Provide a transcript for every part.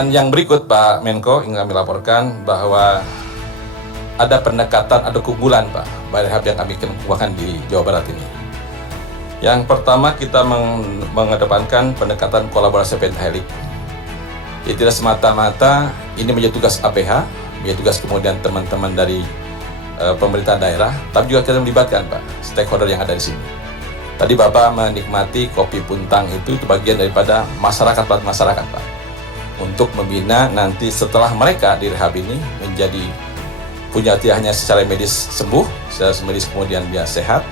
Dan yang berikut Pak Menko ingin kami laporkan bahwa ada pendekatan, ada keunggulan Pak Balai Rehab yang kami kembangkan di Jawa Barat ini. Yang pertama kita mengedepankan pendekatan kolaborasi pentahelik. Jadi tidak semata-mata ini menjadi tugas APH, menjadi tugas kemudian teman-teman dari pemerintah daerah, tapi juga kita melibatkan Pak stakeholder yang ada di sini. Tadi Bapak menikmati kopi puntang itu bagian daripada masyarakat Pak, untuk membina nanti setelah mereka direhab ini menjadi punya tidak hanya secara medis sembuh, secara medis kemudian dia sehat,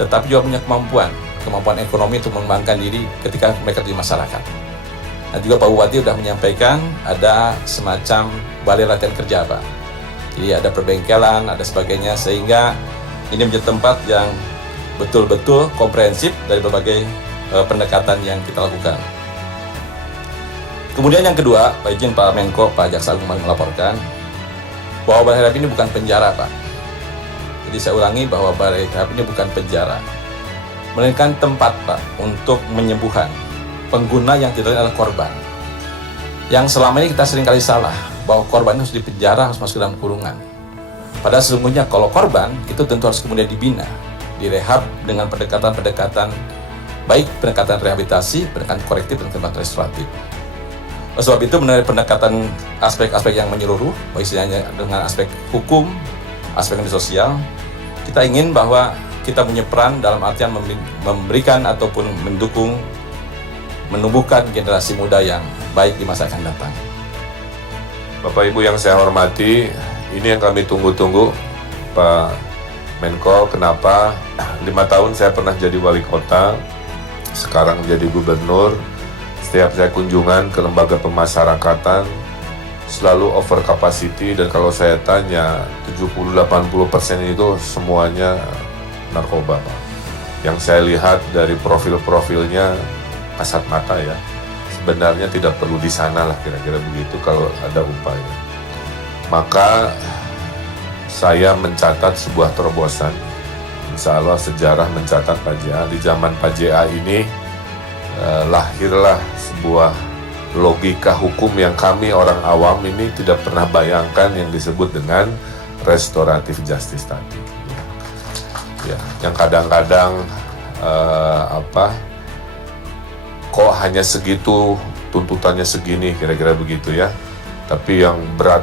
tetapi juga punya kemampuan ekonomi untuk mengembangkan diri ketika mereka di masyarakat. Dan juga Pak Bupati sudah menyampaikan ada semacam balai latihan kerja Pak. Jadi ada perbengkelan, ada sebagainya, sehingga ini menjadi tempat yang betul-betul komprehensif dari berbagai pendekatan yang kita lakukan. Kemudian yang kedua, Pak izin Pak Menko, Pak Jaksa Agung melaporkan bahwa Balai Rehab ini bukan penjara Pak. Jadi saya ulangi bahwa Balai Rehab ini bukan penjara, melainkan tempat Pak untuk menyembuhkan pengguna yang tidak adalah korban. Yang selama ini kita sering kali salah, bahwa korban harus dipenjara, harus masuk dalam kurungan. Padahal sesungguhnya kalau korban itu tentu harus kemudian dibina, direhab dengan pendekatan-pendekatan, baik pendekatan rehabilitasi, pendekatan korektif, dan pendekatan restoratif. Oleh sebab itu mengenai pendekatan aspek-aspek yang menyeluruh, baik istilahnya dengan aspek hukum, aspek sosial, kita ingin bahwa kita punya peran dalam artian memberikan ataupun mendukung, menumbuhkan generasi muda yang baik di masa akan datang. Bapak Ibu yang saya hormati, ini yang kami tunggu-tunggu, Pak Menko. Kenapa 5 tahun saya pernah jadi wali kota, sekarang jadi gubernur. Setiap saya kunjungan ke lembaga pemasyarakatan selalu over capacity, dan kalau saya tanya 70-80% itu semuanya narkoba Pak. Yang saya lihat dari profil-profilnya kasat mata ya, sebenarnya tidak perlu di sana lah, kira-kira begitu kalau ada upaya. Maka saya mencatat sebuah terobosan, insya Allah sejarah mencatat Pak JA. Di zaman Pak JA ini lahirlah sebuah logika hukum yang kami orang awam ini tidak pernah bayangkan, yang disebut dengan restoratif justice tadi. Ya, yang kadang-kadang kok hanya segitu, tuntutannya segini, kira-kira begitu ya. Tapi yang berat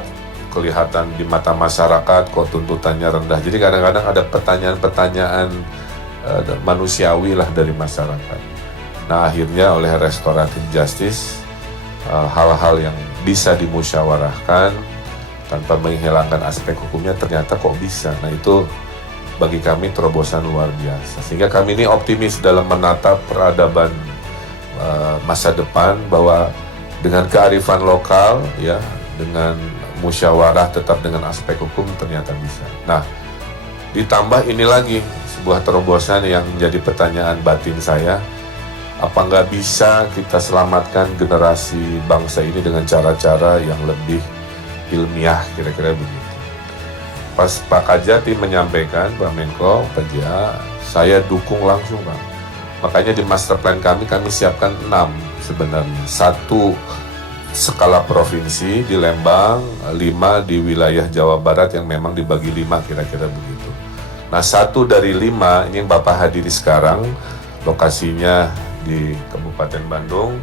kelihatan di mata masyarakat, kok tuntutannya rendah. Jadi kadang-kadang ada pertanyaan-pertanyaan manusiawi lah dari masyarakat. Nah akhirnya oleh restoratif justice, hal-hal yang bisa dimusyawarahkan tanpa menghilangkan aspek hukumnya ternyata kok bisa. Nah itu bagi kami terobosan luar biasa. Sehingga kami ini optimis dalam menatap peradaban masa depan, bahwa dengan kearifan lokal ya, dengan musyawarah tetap dengan aspek hukum ternyata bisa. Nah ditambah ini lagi sebuah terobosan yang menjadi pertanyaan batin saya, apa nggak bisa kita selamatkan generasi bangsa ini dengan cara-cara yang lebih ilmiah, kira-kira begitu. Pas Pak Kajati menyampaikan, Pak Menko, Pak JA, saya dukung langsung Pak. Makanya di master plan kami siapkan 6 sebenarnya. 1 skala provinsi di Lembang, 5 di wilayah Jawa Barat yang memang dibagi 5, kira-kira begitu. Nah 1 dari 5 ini yang Bapak hadiri sekarang, lokasinya di Kabupaten Bandung,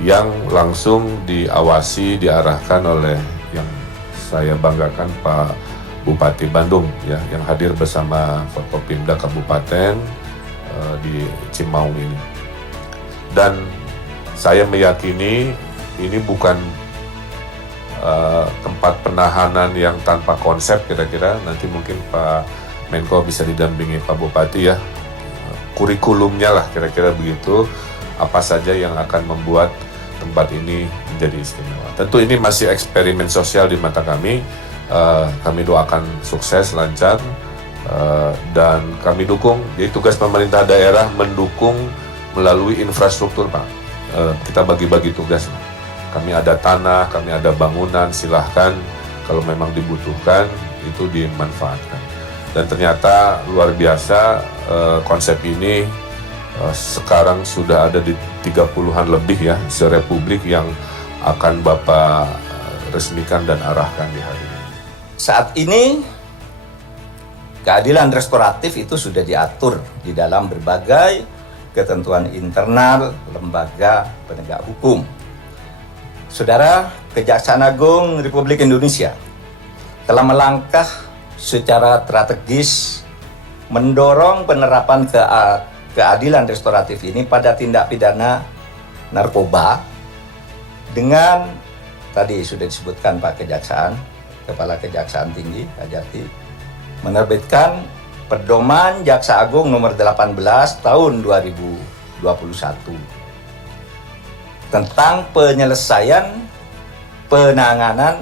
yang langsung diawasi, diarahkan oleh yang saya banggakan Pak Bupati Bandung ya, yang hadir bersama Forkopimda Kabupaten di Cimaung ini. Dan saya meyakini ini bukan tempat penahanan yang tanpa konsep, kira-kira nanti mungkin Pak Menko bisa didampingi Pak Bupati ya, kurikulumnya lah, kira-kira begitu, apa saja yang akan membuat tempat ini menjadi istimewa. Tentu ini masih eksperimen sosial di mata kami. Kami doakan sukses, lancar, dan kami dukung. Jadi tugas pemerintah daerah mendukung melalui infrastruktur Pak. Kita bagi-bagi tugas. Kami ada tanah, kami ada bangunan, silahkan kalau memang dibutuhkan itu dimanfaatkan. Dan ternyata luar biasa, konsep ini sekarang sudah ada di 30-an lebih ya, se-Republik yang akan Bapak resmikan dan arahkan di hari ini? Saat ini keadilan restoratif itu sudah diatur di dalam berbagai ketentuan internal lembaga penegak hukum. Saudara, Kejaksaan Agung Republik Indonesia telah melangkah secara strategis mendorong penerapan keadilan restoratif ini pada tindak pidana narkoba dengan tadi sudah disebutkan Pak Kejaksaan, Kepala Kejaksaan Tinggi Kajati, menerbitkan Pedoman Jaksa Agung nomor 18 tahun 2021 tentang penyelesaian penanganan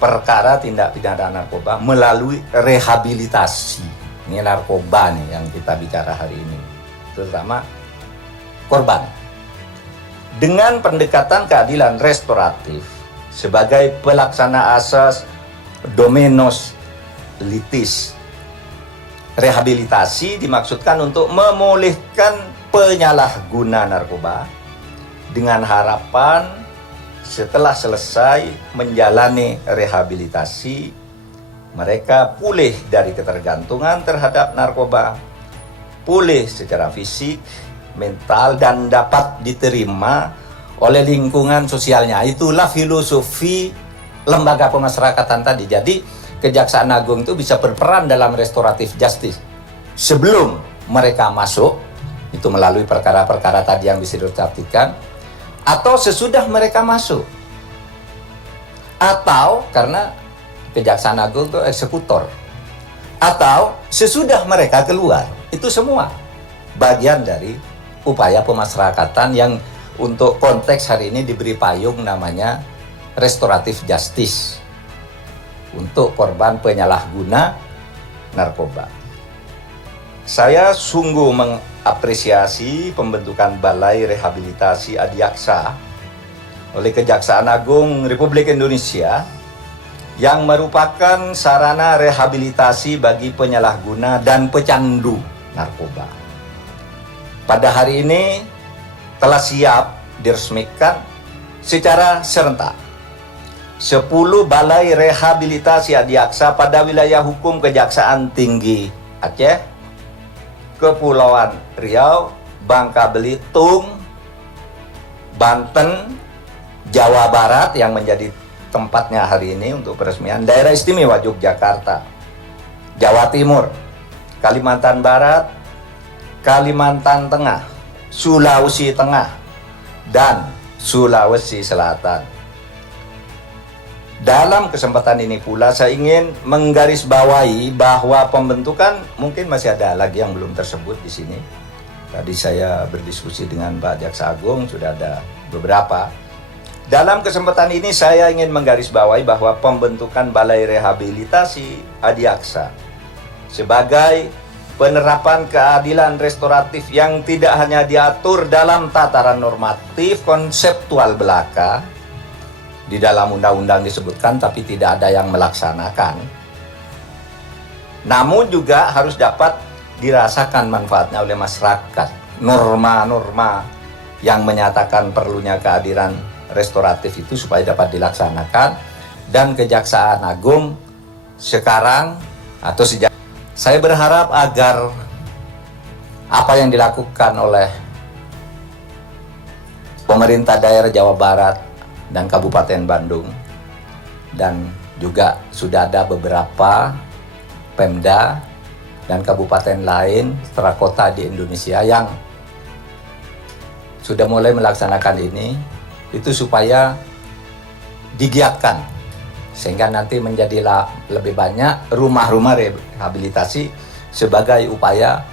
perkara tindak pidana narkoba melalui rehabilitasi. Ini narkoba nih yang kita bicara hari ini, terutama korban. Dengan pendekatan keadilan restoratif sebagai pelaksana asas dominos litis, rehabilitasi dimaksudkan untuk memulihkan penyalahguna narkoba dengan harapan setelah selesai menjalani rehabilitasi, mereka pulih dari ketergantungan terhadap narkoba, pulih secara fisik, mental, dan dapat diterima oleh lingkungan sosialnya. Itulah filosofi lembaga pemasyarakatan tadi. Jadi Kejaksaan Agung itu bisa berperan dalam restoratif justice sebelum mereka masuk, itu melalui perkara-perkara tadi yang bisa direstoratifkan, atau sesudah mereka masuk, atau karena Kejaksaan Agung itu eksekutor, atau sesudah mereka keluar. Itu semua bagian dari upaya pemasyarakatan yang untuk konteks hari ini diberi payung namanya restoratif justice untuk korban penyalahguna narkoba. Saya sungguh mengapresiasi pembentukan Balai Rehabilitasi Adiaksa oleh Kejaksaan Agung Republik Indonesia yang merupakan sarana rehabilitasi bagi penyalahguna dan pecandu narkoba. Pada hari ini telah siap diresmikan secara serentak 10 balai rehabilitasi adiaksa pada wilayah hukum Kejaksaan Tinggi Aceh, Kepulauan Riau, Bangka Belitung, Banten, Jawa Barat yang menjadi tempatnya hari ini untuk peresmian, Daerah Istimewa Yogyakarta, Jawa Timur, Kalimantan Barat, Kalimantan Tengah, Sulawesi Tengah, dan Sulawesi Selatan. Dalam kesempatan ini pula saya ingin menggarisbawahi bahwa pembentukan, mungkin masih ada lagi yang belum tersebut di sini. Tadi saya berdiskusi dengan Pak Jaksa Agung, sudah ada beberapa. Dalam kesempatan ini saya ingin menggarisbawahi bahwa pembentukan Balai Rehabilitasi Adiaksa sebagai penerapan keadilan restoratif yang tidak hanya diatur dalam tataran normatif konseptual belaka, di dalam undang-undang disebutkan tapi tidak ada yang melaksanakan, namun juga harus dapat dirasakan manfaatnya oleh masyarakat. Norma-norma yang menyatakan perlunya keadilan restoratif itu supaya dapat dilaksanakan, dan Kejaksaan Agung sekarang atau sejak, saya berharap agar apa yang dilakukan oleh pemerintah daerah Jawa Barat dan Kabupaten Bandung, dan juga sudah ada beberapa Pemda dan kabupaten lain setelah kota di Indonesia yang sudah mulai melaksanakan ini, itu supaya digiatkan sehingga nanti menjadilah lebih banyak rumah-rumah rehabilitasi sebagai upaya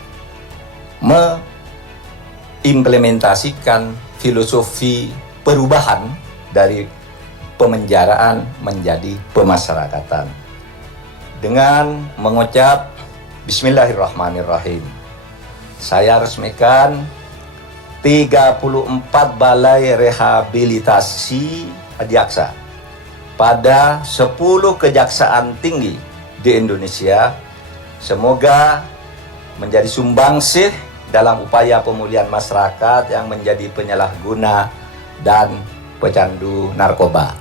mengimplementasikan filosofi perubahan dari pemenjaraan menjadi pemasyarakatan. Dengan mengucap Bismillahirrahmanirrahim, saya resmikan 34 balai rehabilitasi adiaksa pada 10 kejaksaan tinggi di Indonesia. Semoga menjadi sumbangsih dalam upaya pemulihan masyarakat yang menjadi penyalahguna dan pecandu narkoba.